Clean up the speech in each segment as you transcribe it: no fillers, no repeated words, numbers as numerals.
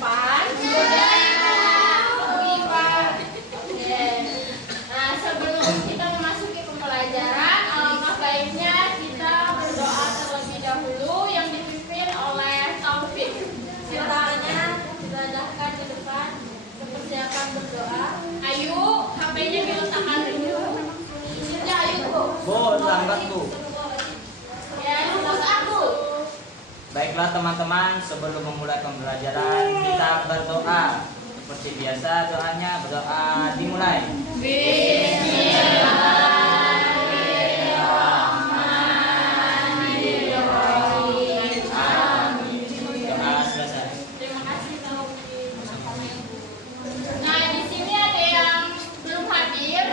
depan. Oke. Nah, sebelum kita memasuki pembelajaran, alangkah baiknya kita berdoa terlebih dahulu yang dipimpin oleh Taufik. Silakannya diledakkan ke depan. Persiapan berdoa. Ayo, HP-nya diletakkan dulu. Ya, ayo, Bu. Bu, lambat, Bu. Ya, lurus aku. Baiklah teman-teman, sebelum memulai pembelajaran kita berdoa. Seperti biasa doanya berdoa dimulai. Bismillahirrahmanirrahim. Amin. Doa selesai. Terima kasih Taufik. Nah, di sini ada yang belum hadir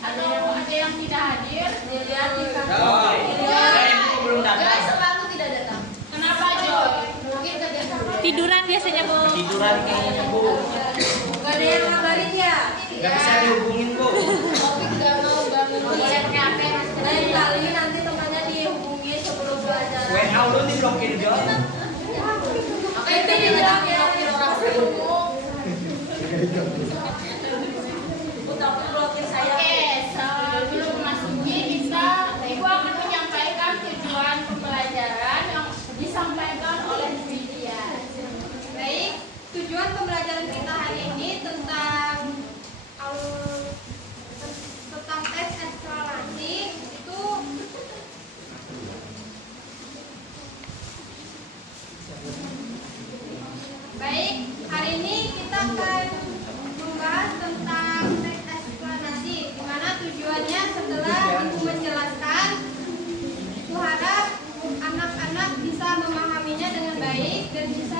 atau ada yang tidak hadir? Dilihat di Joy, saya belum datang. selalu tidak datang. Kenapa Joy? Mungkin kerja Tiduran biasanya, Bu. Tiduran kayaknya, Bu. Gak ada yang ngabarin ya? Gak bisa dihubungin, Bu. Taufik gak mau bangun chat HP. Lain kali nanti temannya dihubungi sebelum pelajaran. WA lu diblokir, Joy. Oke, itu dibilang ya orang sibuk. Blokir saya. Oke, sebelum memasuki Ibu akan menyampaikan tujuan pembelajaran yang disampaikan oleh Widya. Baik, tujuan pembelajaran kita hari ini tentang teks eksplorasi itu. Baik, hari ini kita akan membahas tentang teks eksplanasi, di mana tujuannya setelah Ibu menjelaskan, Ibu harap anak-anak bisa memahaminya dengan baik dan bisa.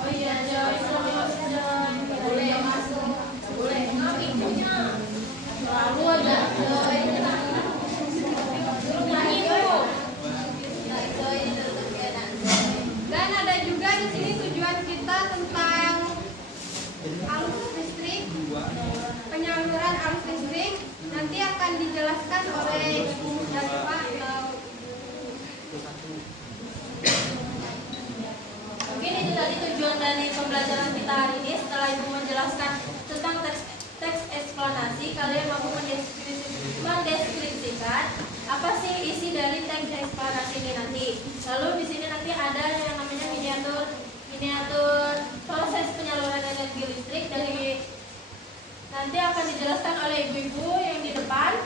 Oh iya, Joy, boleh masuk, boleh. Ibunya selalu ada Joy. Dan ada juga di sini tujuan kita tentang arus listrik, penyaluran arus listrik nanti akan dijelaskan oleh Ibu Syarifah atau mungkin itu tadi tujuan dari pembelajaran kita hari ini. Setelah Ibu menjelaskan tentang teks eksplanasi, kalian mampu mendeskripsikan apa sih isi dari teks eksplanasi ini nanti. Lalu di sini nanti ada yang namanya miniatur proses penyaluran energi listrik dari nanti akan dijelaskan oleh ibu-ibu yang di depan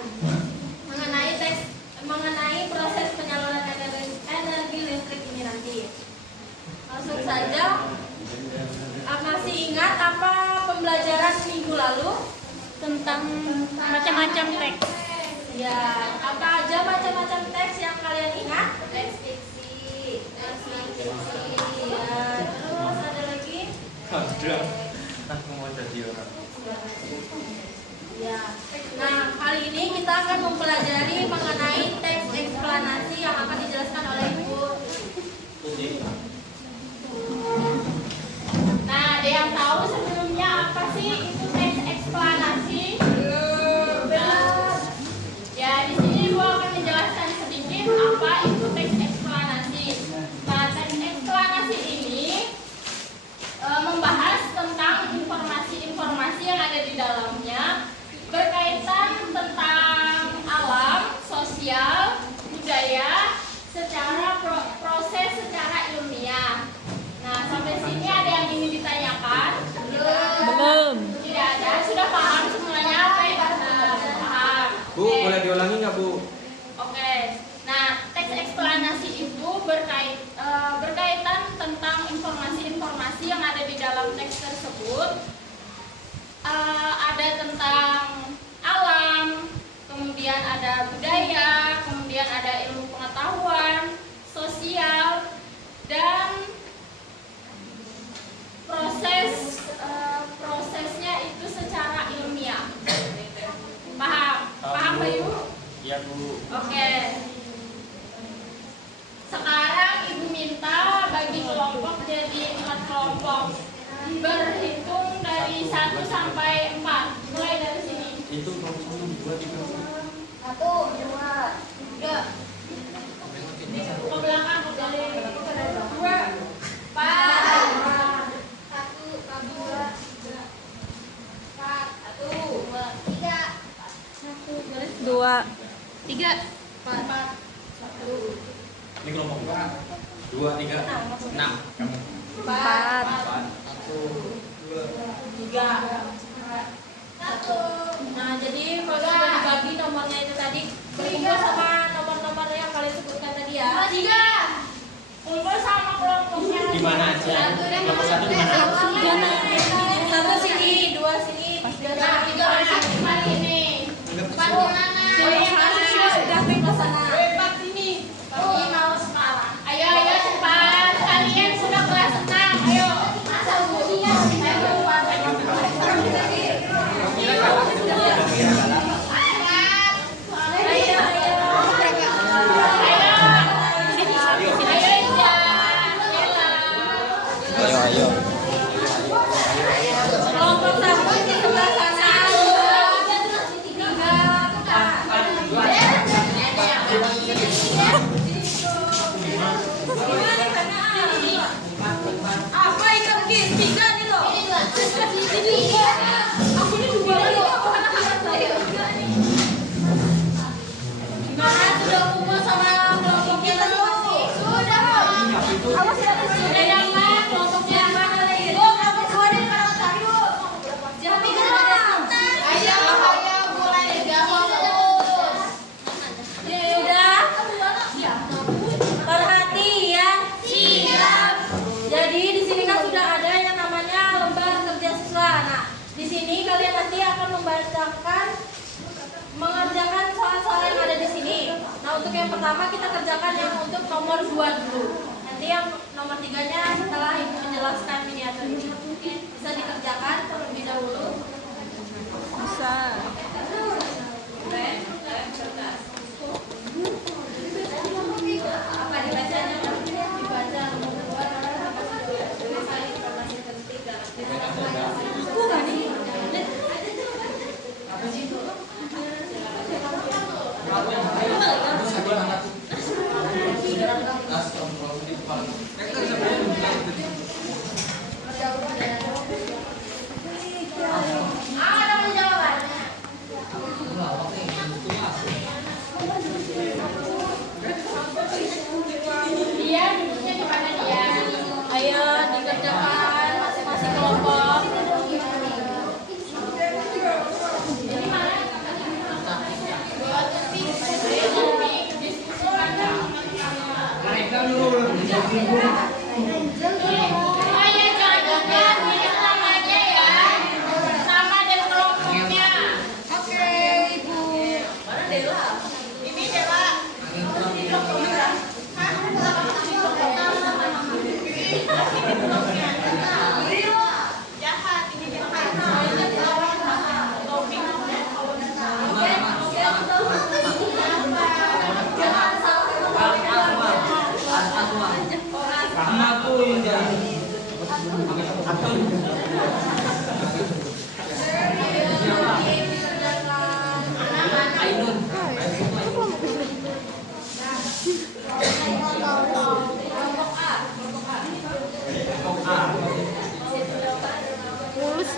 mengenai proses penyaluran energi listrik ini nanti. Langsung saja, masih ingat apa pembelajaran minggu lalu Tentang macam-macam teks. ya, apa aja macam-macam teks yang kalian ingat? Teks fiksi, ya, terus ada lagi? Ada. Aku mau jadi orang. Ya. Nah, kali ini kita akan mempelajari mengenai teks eksplanasi yang akan dijelaskan oleh Ibu. Nah, ada yang tahu sebelumnya apa sih itu teks eksplanasi? Belum. Ya, di sini Ibu akan menjelaskan sedikit apa itu teks eksplanasi. Nah, teks eksplanasi ini membahas tentang informasi-informasi yang ada di dalamnya berkaitan tentang alam, sosial, budaya, secara proses secara ilmiah. Nah, sampai sini ada yang ingin ditanyakan? Belum. Tidak ada. Sudah paham semuanya? Paham. Bu, boleh diulangi nggak, Bu? Oke. Nah, teks eksplanasi itu berkaitan tentang informasi-informasi yang ada di dalam teks tersebut. Ada tentang alam, kemudian ada budaya, kemudian ada ilmu pengetahuan, sosial, dan prosesnya itu secara ilmiah. Paham? Paham, Bayu? Iya, Bu. Oke. Sekarang Ibu minta bagi kelompok jadi 4 kelompok. Berhitung dari 1 sampai 4. Mulai dari sini. Itu kalau sama 2 3. 1, 2, 3. Ke belakang dari 2, 4, 2, 3, 6. Kamu. 4. 4. 3. 1. Nah, jadi kalau sudah dibagi nomornya itu tadi berkumpul sama nomor-nomor yang kalian sebutkan tadi ya. 3. Kumpul sama kelompoknya. Di mana aja? Kelompok 1 di mana? Satu sini, 2 sini, 3 mana ini? 4 di mana? Sudah ke sana. 4 sini. Ini mau sekarang. Ayo cepat. Kalian sudah kelas 6. Ayo. Masa ujian? Ayo. Kelompok 1 di sebelah sana. 3. Apa itu begini? 3 nih loh. Aku ini 2 loh. Gimana sudah kumpul sama kelompoknya masing-masing? Sudah. Awas ya. Sudah yang mana? Kelompoknya yang mana lagi? Kelompok 2 dari mana tadi? Jadi ayo mulai digabung terus. Sudah. Perhatian. Siap. Jadi di sini kan sudah ada yang namanya lembar kerja siswa. Nah, di sini kalian nanti akan mengerjakan soal-soal yang ada di sini. Nah, untuk yang pertama kita kerjakan yang untuk nomor 2 dulu. Nanti yang nomor 3-nya setelah Ibu menjelaskan miniatur ini. Bisa dikerjakan terlebih dahulu. Bisa. Apa dibacanya? Dibaca nomor 2 karena tulisan informasi penting dalam bukan nih. Ada jawabannya. Dia duduknya di mana dia? Ayo dikerjakan masing-masing kelompok. Jadi mana? Ayo jangan minyak sama aja ya. Sama dengan kelompoknya. Oke, Ibu. Mana Dela? Ini Dela. Jahat, ini jahat. Aku yang jadi. Ainun. Mulus.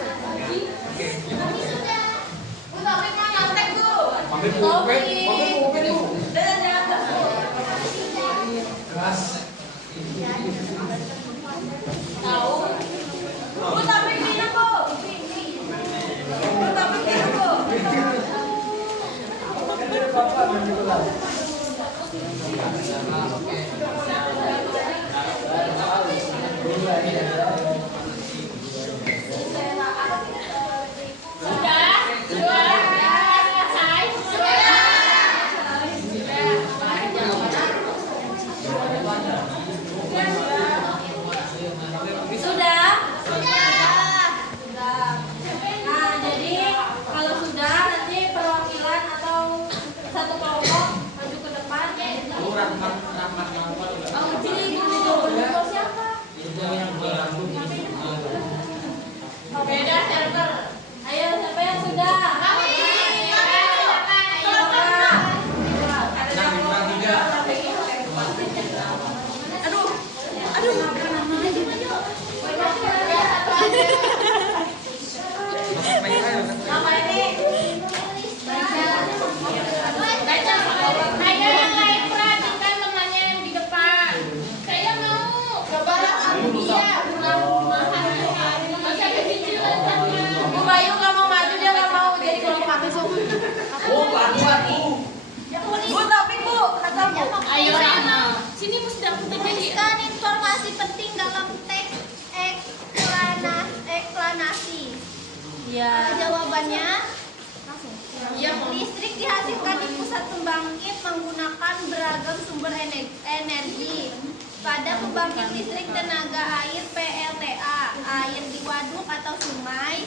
Rahmat Ayo Rama. Sini mesti aku Tuliskan informasi penting dalam teks eksplanasi. Jawabannya, listrik dihasilkan di pusat pembangkit menggunakan beragam sumber energi. Pada pembangkit listrik tenaga air PLTA, air di waduk atau sungai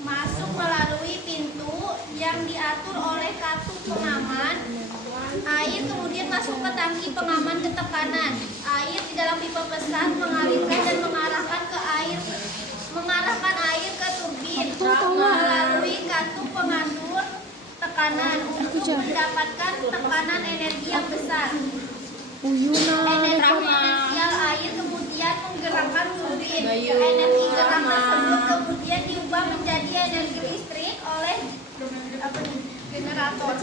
masuk melalui pintu yang diatur oleh katup pengaman. Air kemudian masuk ke tangki pengaman ke tekanan. Air di dalam pipa besar mengalirkan dan mengarahkan air ke turbin melalui katup pengatur tekanan untuk mendapatkan tekanan energi yang besar. Energi potensial air kemudian menggerakkan turbin. Energi gerak tersebut kemudian diubah menjadi energi listrik oleh generator.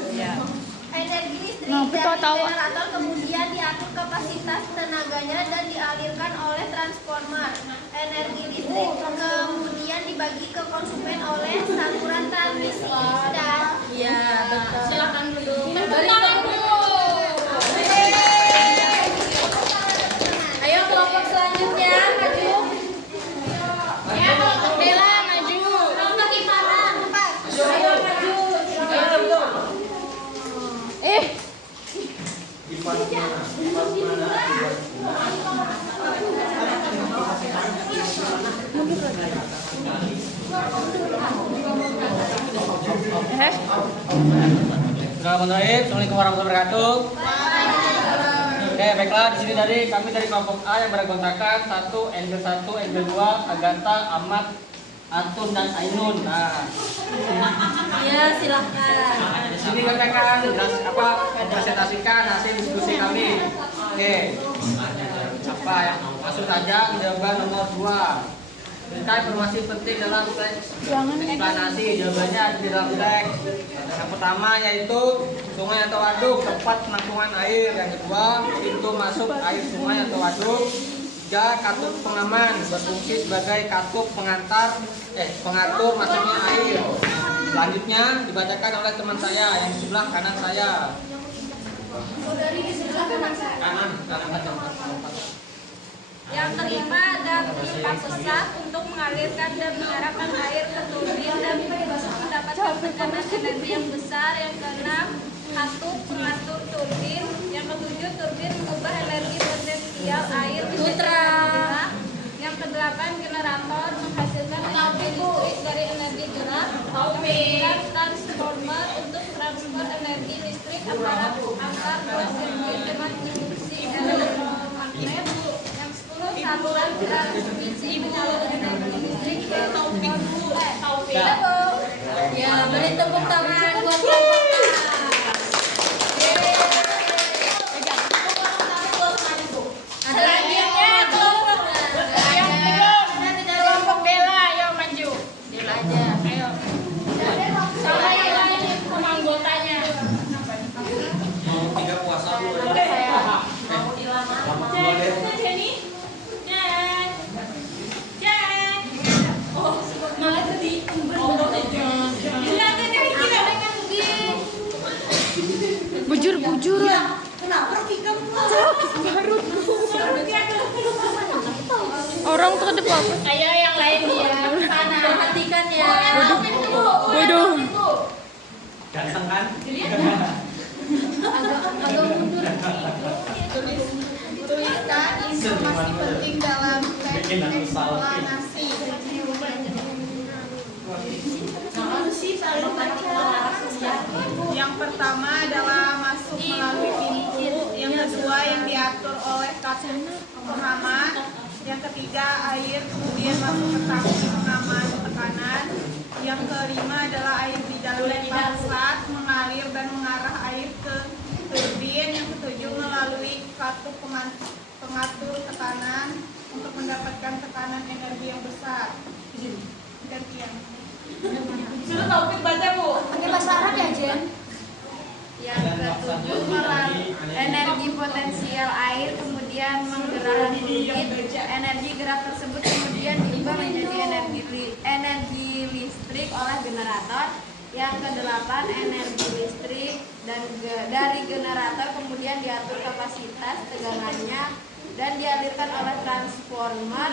Energi listrik dari generator kemudian diatur kapasitas tenaganya dan dialirkan oleh transformer. Energi listrik kemudian dibagi ke konsumen oleh saluran transmisi. Silakan duduk. Tepuk tangan dulu. Ayo kelompok selanjutnya maju. Ya, kelompok Bella maju. Kelompok Ipana. Ayo maju. Assalamualaikum warahmatullahi wabarakatuh. Oke, baiklah, di sini kami dari kelompok A yang beranggotakan 1, Angel 1, Angel 2, Agatha, Ahmad, Atun dan Ainun. Nah, Ya, silahkan. di sini kami akan presentasikan hasil diskusi kami. Oke, apa yang masuk saja jawaban nomor 2. Berikan informasi penting dalam teks eksplanasi. Jawabannya ada di dalam teks. Yang pertama yaitu sungai atau waduk, tempat penampungan air. Yang kedua, pintu masuk air sungai atau waduk. 3, katup pengaman berfungsi sebagai katup pengatur masuknya air. Selanjutnya dibacakan oleh teman saya yang di sebelah kanan saya. Kanan saja. Yang kelima ada pipa besar untuk mengalirkan dan mengarahkan air ke turbin dan mendapatkan tekanan energi yang besar. Yang keenam, katup pengatur turbin. Yang ketujuh, turbin mengubah energi potensial air menjadi energi. Yang kedelapan, generator menghasilkan energi listrik dari energi gerak. Dan transformer untuk transfer energi listrik antar dua sirkuit dengan induksi elektromagnet. Saluran transmisi menyalurkan energi listrik ke Taufik. Ya, beri tepuk tangan buat kelompok Selanjutnya kelompok Bella, ayo maju. Bella aja, ayo. Sama yang lain sama anggotanya. Mau 3 puasa dulu. Jenny. Malah jadi Bujur. Orang tuh ada apa? ayo yang lain dia. Sana perhatikan ya. Bodoh. Ganteng kan? agak mundur. Tuliskan informasi penting dalam teks eksplanasi. Yang pertama adalah masuk melalui pintu, yang kedua yang diatur oleh katup pengaman, yang ketiga air kemudian masuk ke tangki pengaman tekanan, yang kelima adalah air di dalam pipa besar mengalir dan mengarah air ke turbin, yang ketujuh melalui katup pengatur tekanan untuk mendapatkan tekanan energi yang besar. Gantian. Suruh Taufik baca, Bu. Pakai bahasa Arab ya, Jen? Yang ketujuh, melalui energi potensial air kemudian menggerakkan turbin. Energi gerak tersebut kemudian diubah menjadi energi listrik oleh generator. Yang kedelapan, energi listrik dari generator kemudian diatur kapasitas tegangannya dan dialirkan oleh transformer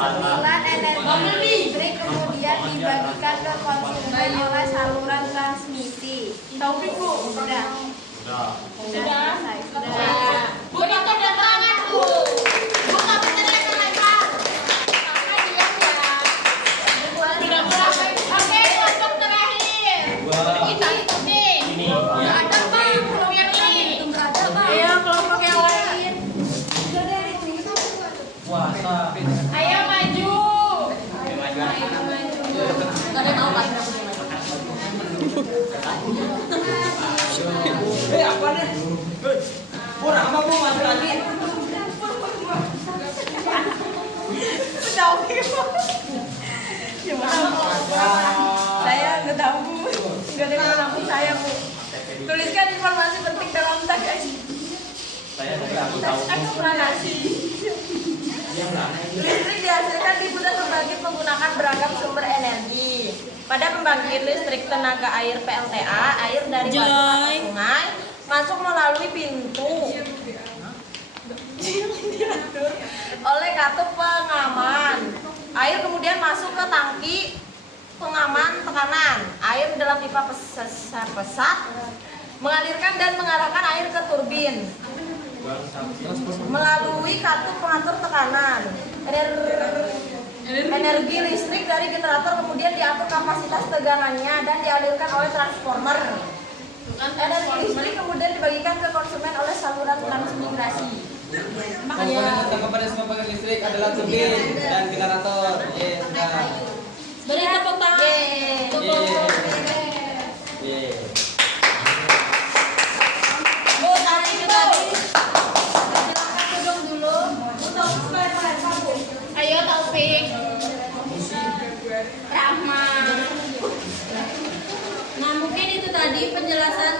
aliran energi listrik kemudian dibagikan ke konsumen oleh saluran transmisi. Taufik Bu. Sudah. Sudah. Selesai. Sudah. Bu, itu tepuk tangan, Bu. Bu, nggak bisa dilempar-lempar. Kakak diam ya. Sudah pulang. Oke, kelompok terakhir. Kita itu nih. Nggak ada, Bang. Belum yang ini. Ayo kelompok yang lain. Puasa. Ayo maju. Gak ada tahu kan? Apa nih? Bu, nama Bu masuk lagi. Taufik Bu. Gimana Bu? Saya nggak tahu Bu. Nggak ada yang lampu saya Bu. Tuliskan informasi penting dalam tag guys. Saya tidak tahu. Eksplanasi. Listrik dihasilkan di pusat pembangkit menggunakan beragam sumber energi. Pada pembangkit listrik tenaga air PLTA, air dari batu atau sungai masuk melalui pintu diatur oleh katup pengaman. Air kemudian masuk ke tangki pengaman tekanan. Air dalam pipa pesat mengalirkan dan mengarahkan air ke turbin melalui katup pengatur tekanan. Energi listrik dari generator kemudian diatur kapasitas tegangannya dan dialirkan oleh transformer. Energi listrik kemudian dibagikan ke konsumen oleh saluran transmigrasi. Komponen utama pada semua pembangkit listrik adalah turbin dan generator. Sudah. Beri tepuk tangan. Bu, tadi silakan duduk dulu. Ayo Taufik. Rahma. Nah, mungkin itu tadi penjelasan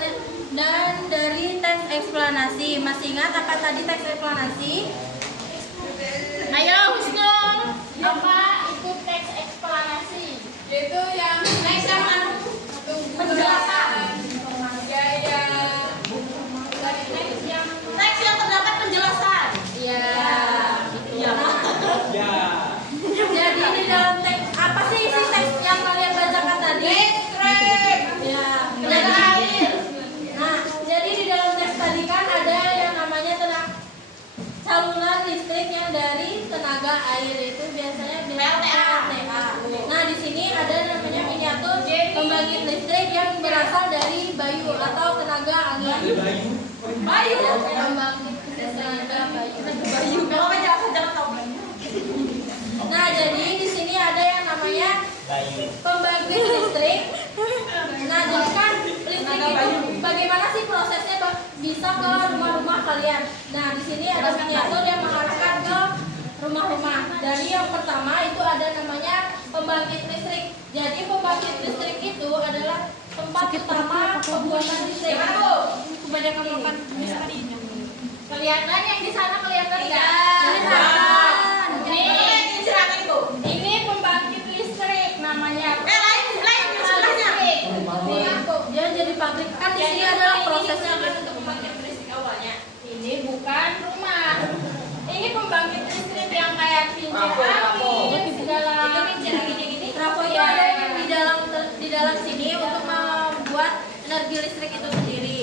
dan dari teks eksplanasi. Masih ingat apa tadi teks eksplanasi? Ayo Husnul. Apa itu teks eksplanasi? Itu yang Teks yang mana? Penjelasan. Teks yang terdapat penjelasan. Iya. Jadi di dalam teks apa sih isi teks yang kalian bacakan tadi? Ya, tenaga air. Nah, jadi di dalam teks tadi kan ada yang namanya saluran listrik yang dari tenaga air itu biasanya PLTA. Nah, di sini ada namanya miniatur pembangkit listrik yang berasal dari bayu atau tenaga angin. Bayu. Pembangkit tenaga bayu. Nah, jadi di sini ada yang namanya pembangkit listrik. Nah, jadi kan listrik itu bagaimana sih prosesnya bisa ke rumah-rumah kalian? Nah, di sini ada miniatur yang mengarahkan ke rumah-rumah. Dari yang pertama itu ada namanya pembangkit listrik. Jadi pembangkit listrik itu adalah tempat utama pembuatan listrik. Kebanyakan makan hari ini. Kelihatan yang di sana kelihatan nggak? Ini pembangkit listrik namanya. Dia jadi pabrik kan di sini adalah prosesnya kan untuk pembangkit listrik awalnya. Ini bukan rumah. Ini pembangkit listrik yang kayak kincir angin segala. Itu kincir angin yang ini. trafo itu ada yang di dalam sini untuk membuat energi listrik itu sendiri.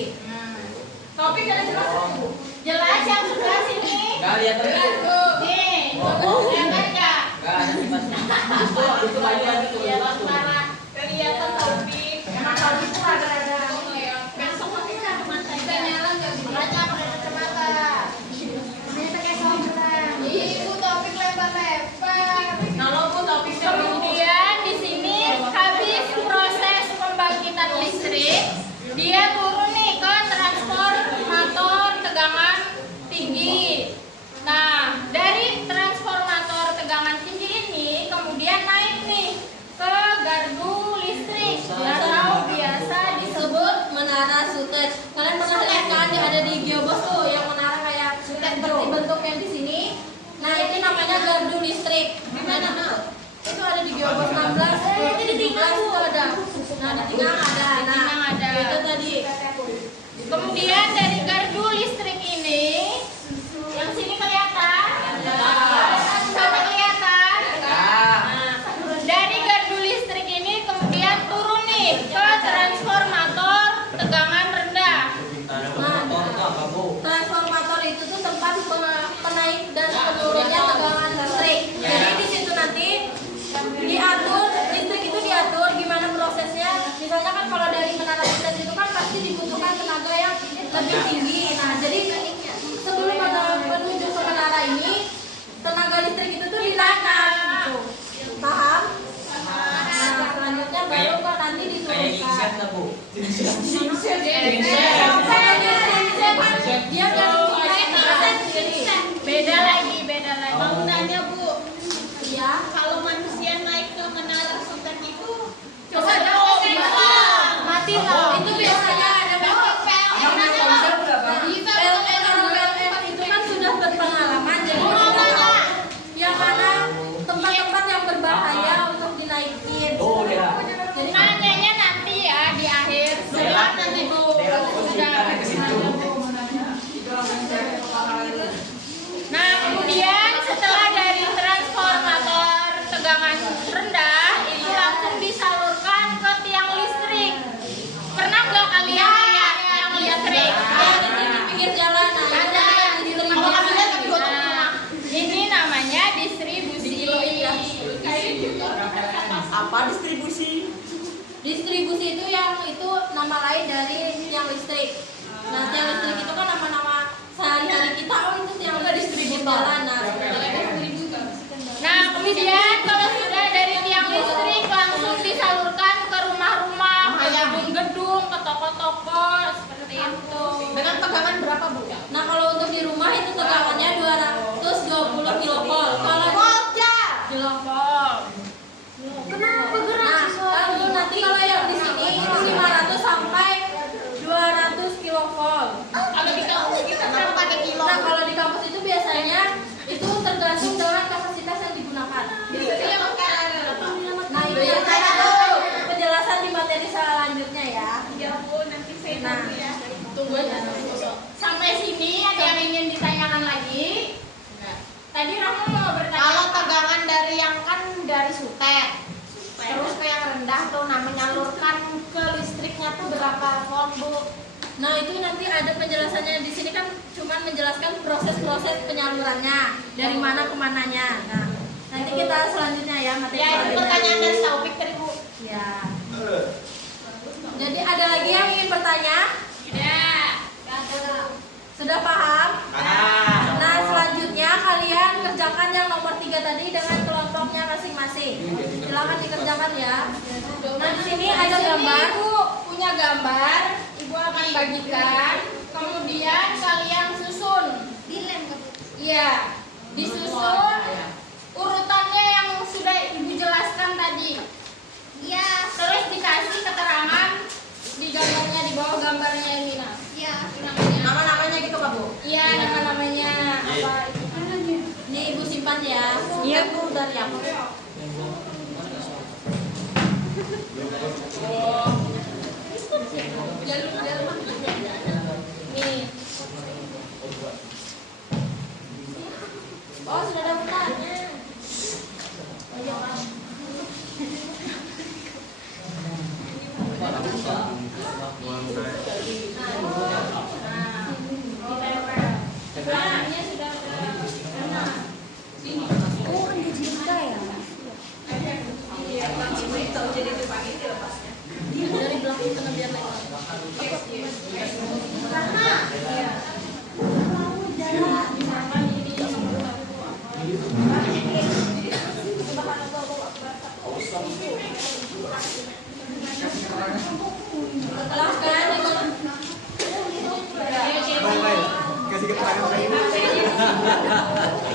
Topik ada jelas Bu. Jelas yang sebelah sini. Nggak lihat Jelas terus. Bu. Nih, kelihatan nggak? Nggak ada kipasnya. Itu bagian itu. Ya, parah. Kelihatan Taufik. Emang kalau itu ada Besok nanti udah kemana? Bisa nyala nggak? Makanya pakai kacamata. Ini pakai kompres. Ibu Taufik lempar-lempar. kalau Bu topik Kemudian di sini habis proses pembangkitan listrik, dia turun nih ke transformator tegangan tinggi. Nah, dari transformator tegangan tinggi ini kemudian naik nih ke gardu listrik atau biasa disebut Menara sutet. Kalian pernah lihat kan ada di Geobos tuh yang menara kayak sutet seperti bentuk yang di sini. Nah, ini namanya gardu listrik. Di mana tuh? itu ada di Geobos 16, di 17 itu ada. Nah, di Tingang ada. Nah, itu tadi. Kemudian dari gardu listrik ini, yang sini kelihatan? Sana kelihatan? Nah, dari gardu listrik ini kemudian turun nih ke transformator tegangan rendah. Transformator itu tuh tempat penaik dan penurunnya tegangan listrik. Jadi di situ nanti diatur, listrik itu diatur gimana prosesnya. Misalnya kan kalau dari menara listrik itu kan pasti dibutuhkan tenaga yang lebih tinggi. Nah, jadi sebelum menuju ke menara ini, tenaga listrik itu tuh dinaikkan gitu. Paham? Nah, selanjutnya baru kok nanti diturunkan. Dia Beda lagi. Bangunannya Bu, ya. kalau manusia naik ke menara sultan itu Coba dong, mati lah. Itu biasanya ada PLN itu kan sudah berpengalaman, jadi yang mana tempat-tempat yang berbahaya untuk dinaikin. Jadi Nanyanya nanti ya di akhir setelah nanti Bu Nah, kemudian setelah dari transformator tegangan rendah itu langsung disalurkan ke tiang listrik. Pernah nggak kalian lihat tiang listrik? di pinggir jalan ada Ini namanya distribusi. apa distribusi? Distribusi itu nama lain dari tiang listrik. Nah, tiang listrik itu kan nama-nama sehari-hari kita, itu tiang listrik jalan. Nah, kemudian kalau sudah dari tiang listrik langsung disalurkan ke rumah-rumah, ke gedung-gedung, ke toko-toko seperti itu. Dengan tegangan berapa Bu? Nah, kalau untuk di rumah itu tegangannya 220 kilovolt. Kalau kilovolt. Kenapa Nah, lalu nanti kalau yang di sini itu 500 sampai 200 kilovolt. Kalau di kampus kita berapa pakai kilo? Nah, kalau di kampus itu biasanya itu tergantung dengan kapasitas yang digunakan. Nah, itu yang saya penjelasan di materi selanjutnya ya. Ya Bu, nanti saya Nah, ya. Tunggu aja. Sampai sini ada yang ingin ditanyakan lagi? Tadi Rahma mau bertanya. Kalau tegangan dari yang kan dari sutet, terus ke yang rendah tuh, nah menyalurkan ke listriknya tuh berapa volt Bu? Nah, itu nanti ada penjelasannya. Di sini kan cuma menjelaskan proses-proses penyalurannya dari mana ke mananya. Nah, nanti kita selanjutnya ya materi Ya itu selanjutnya. pertanyaan dari Taufik tadi Bu. Ya. Jadi ada lagi yang ingin bertanya? Sudah paham? Nah, selanjutnya kalian kerjakan yang nomor 3 tadi dengan kelompoknya masing-masing. Silakan dikerjakan ya. Nah, di sini ada gambar. Ibu punya gambar, Ibu akan bagikan. Kemudian kalian susun. Iya, disusun urutannya yang sudah Ibu jelaskan tadi. Iya. Terus dikasih keterangan di gambarnya, di bawah gambarnya ini nah. Iya. Nama-namanya gitu Kak Bu? Iya, nama-namanya apa itu? Ini Ibu simpan ya. Iya Bu, dari apa? Nih. Oh, sudah daftar. Belakangnya sudah ada. Sini. Oh, kan gaji kita ya? Dari belakang tengah biar naik.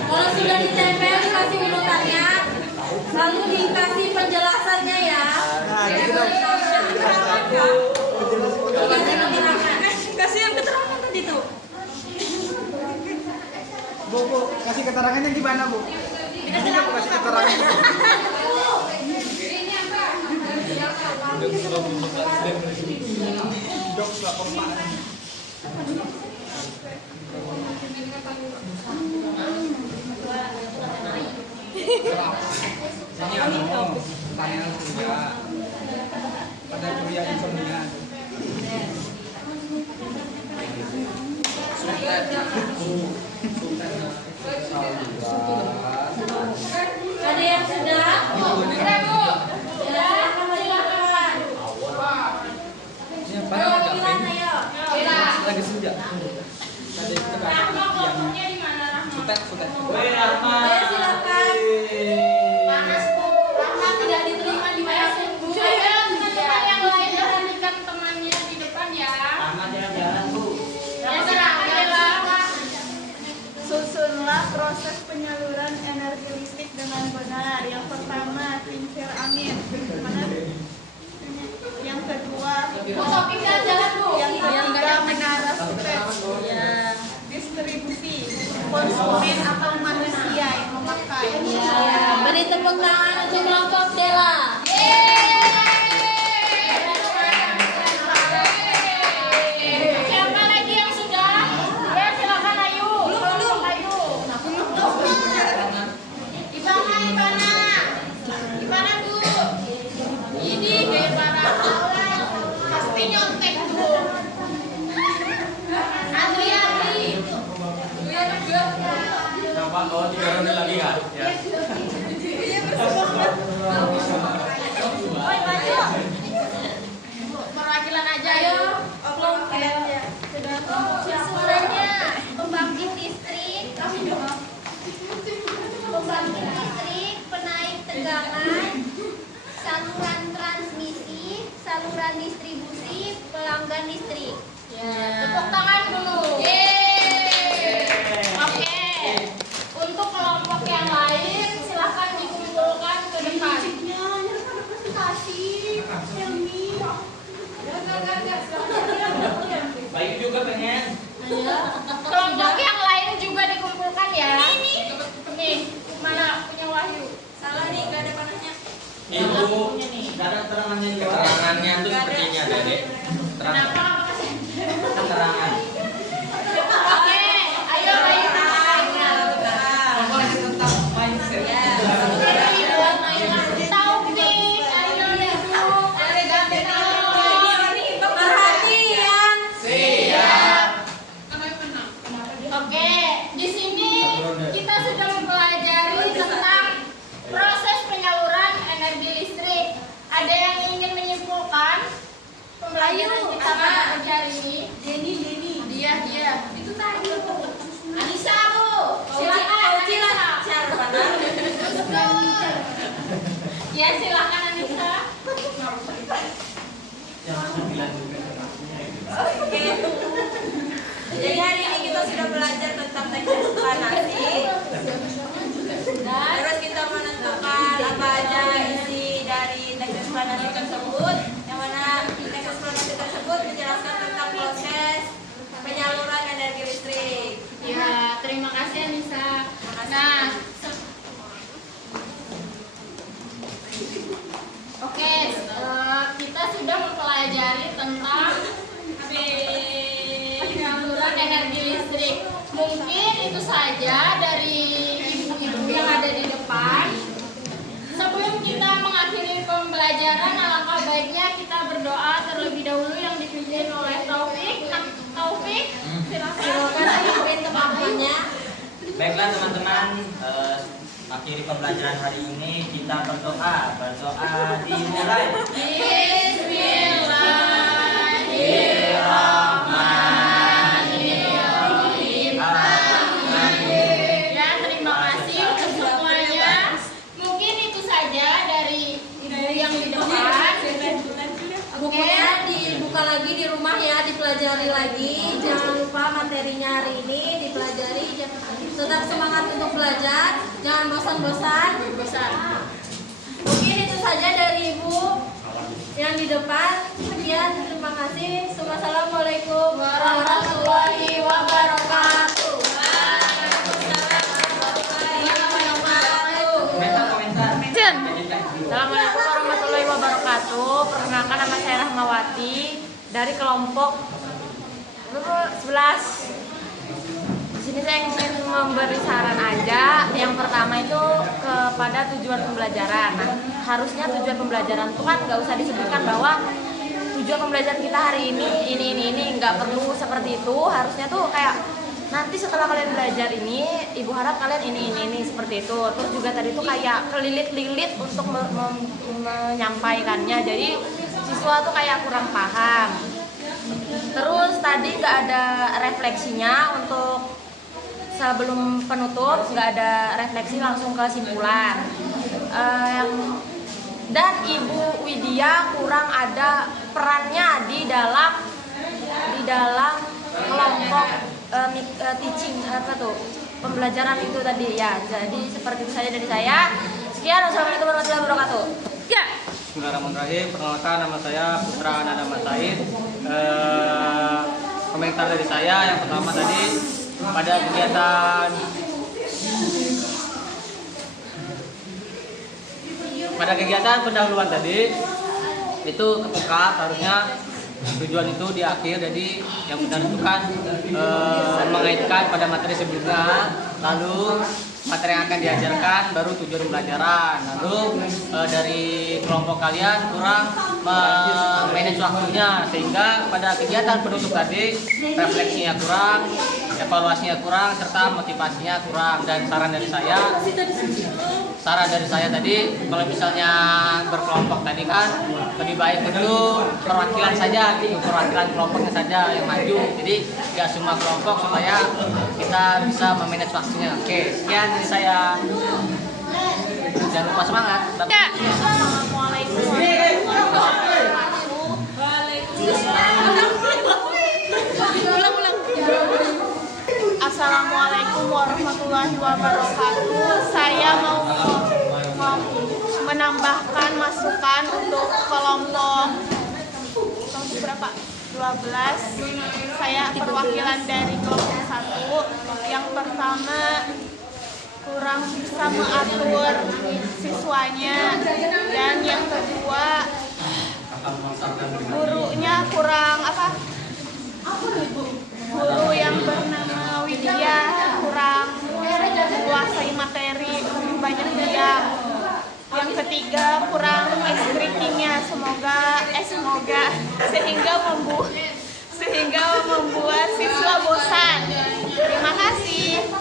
Kalau sudah ditempel dikasih urutannya, lalu dikasih penjelasannya ya. Dikasih keterangan. Kasih yang keterangan tadi tuh. Bu, kasih keterangannya gimana, Bu? Bisa nggak Bu kasih keterangan? Ini pertanyaan juga. Pada kuliah insomnia. Ada yang sudah? Sudah, Bu. Sudah, silakan. Perwakilan ayo. Lagi sudah. Tadi itu kan Rahma kelompoknya di mana, Rahma? sutet. Ayo silakan. Panas, Bu. Rahma tidak diterima di mana, Bu. Ayo, teman-teman yang lain perhatikan temannya di depan ya. Ya, silakan Bella. Susunlah proses penyaluran energi listrik dengan benar. Yang pertama, kincir angin. Mana? Yang kedua, Bu, Sophie jalan, Bu. yang ketiga, menara sutet. Distribusi, konsumen atau manusia yang memakai. Ya, beri tepuk tangan untuk kelompok Dela. Siapa lagi yang sudah? Ya, silakan Ayu. Belum. Ayu. Gimana, Bu? Ini gaya para pasti nyontek, Bu. Andri. Kenapa kau 3 ronde lagi kan? Ya. Perwakilan aja, ayo. Suaranya pembangkit listrik, penaik tegangan, saluran transmisi, saluran distribusi, pelanggan listrik. Tepuk tangan dulu. Oke. Untuk kelompok yang lain, silahkan dikumpulkan ke depan. Baik juga pengen. Kelompok yang lain juga dikumpulkan ya. Nih, mana punya Wahyu? Salah nih, gak ada panahnya. Itu terangannya juga. Terangannya tuh seperti ini ada deh. Kenapa? Terangan. Oke, ayo. Tentang mindset. Taufik, ayo duduk. Perhatian. Oke, di sini kita sudah mempelajari tentang proses penyaluran energi listrik. Ada yang ingin menyimpulkan pembelajaran kita pada pagi hari ini? Dia. Itu tadi. Anissa, Bu. Silakan. Ya, silakan Anissa. Oke. Jadi hari ini kita sudah belajar tentang teknik eksplanasi. Terus kita menentukan apa aja isi dari teknik eksplanasi tersebut. Yang mana teknik eksplanasi tersebut menjelaskan tentang proses penyaluran energi listrik. Ya, terima kasih Anissa. Nah, oke, kita sudah mempelajari tentang penyaluran energi listrik. Mungkin itu saja dari ibu-ibu yang ada di depan. Sebelum kita mengakhiri pembelajaran, alangkah baiknya kita berdoa terlebih dahulu yang dipimpin oleh Taufik. Taufik, silakan pimpin teman-temannya. Baiklah teman-teman, akhiri pembelajaran hari ini kita berdoa dimulai. Bismillahirrahmanirrahim. Ya, terima kasih untuk semuanya. Mungkin itu saja dari ibu yang di depan. Bukunya dibuka lagi di rumah ya, dipelajari lagi. Jangan lupa materinya hari ini dipelajari. Tetap semangat untuk belajar, jangan bosan-bosan. Mungkin itu saja dari ibu yang di depan. Sekian, terima kasih. Wassalamualaikum warahmatullahi wabarakatuh. Komentar. Jen. Assalamualaikum warahmatullahi wabarakatuh. Perkenalkan dari kelompok 11. Di sini saya ingin memberi saran aja. Yang pertama itu kepada tujuan pembelajaran. Nah, harusnya tujuan pembelajaran itu kan nggak usah disebutkan bahwa tujuan pembelajaran kita hari ini nggak perlu seperti itu. Harusnya tuh kayak nanti setelah kalian belajar ini, ibu harap kalian ini seperti itu. Terus juga tadi tuh kayak kelilit-lilit untuk menyampaikannya. Jadi siswa tuh kayak kurang paham. Terus tadi nggak ada refleksinya untuk sebelum penutup, nggak ada refleksi, langsung ke kesimpulan. Dan Ibu Widya kurang ada perannya di dalam kelompok teaching pembelajaran itu tadi ya. Jadi seperti itu saja dari saya. Sekian, wassalamualaikum warahmatullahi wabarakatuh. Ya. Bismillahirrahmanirrahim. Perkenalkan, nama saya Putra Ananda Masaid. Komentar dari saya yang pertama tadi pada kegiatan pendahuluan tadi itu ketukat harusnya tujuan itu di akhir, jadi yang benar itu kan mengaitkan pada materi sebelumnya, lalu materi yang akan diajarkan baru tujuan pembelajaran. Lalu dari kelompok kalian kurang manage waktunya, sehingga pada kegiatan penutup tadi refleksinya kurang, evaluasinya kurang, serta motivasinya kurang. Dan saran dari saya tadi, kalau misalnya berkelompok tadi kan lebih baik itu perwakilan saja gitu, perwakilan kelompoknya saja yang maju. Jadi nggak semua kelompok, supaya kita bisa memanage waktunya. Oke, sekian dari saya. Jangan lupa semangat. Ya. Assalamualaikum Assalamualaikum warahmatullahi wabarakatuh. Saya mau menambahkan masukan untuk kelompok berapa? 12. Saya perwakilan dari kelompok 1. Yang pertama, kurang bisa mengatur siswanya, dan yang kedua, gurunya kurang guru yang bernama Widya kurang menguasai materi, lebih banyak diam. Yang ketiga, kurang ice breakingnya sehingga membuat siswa bosan. Terima kasih.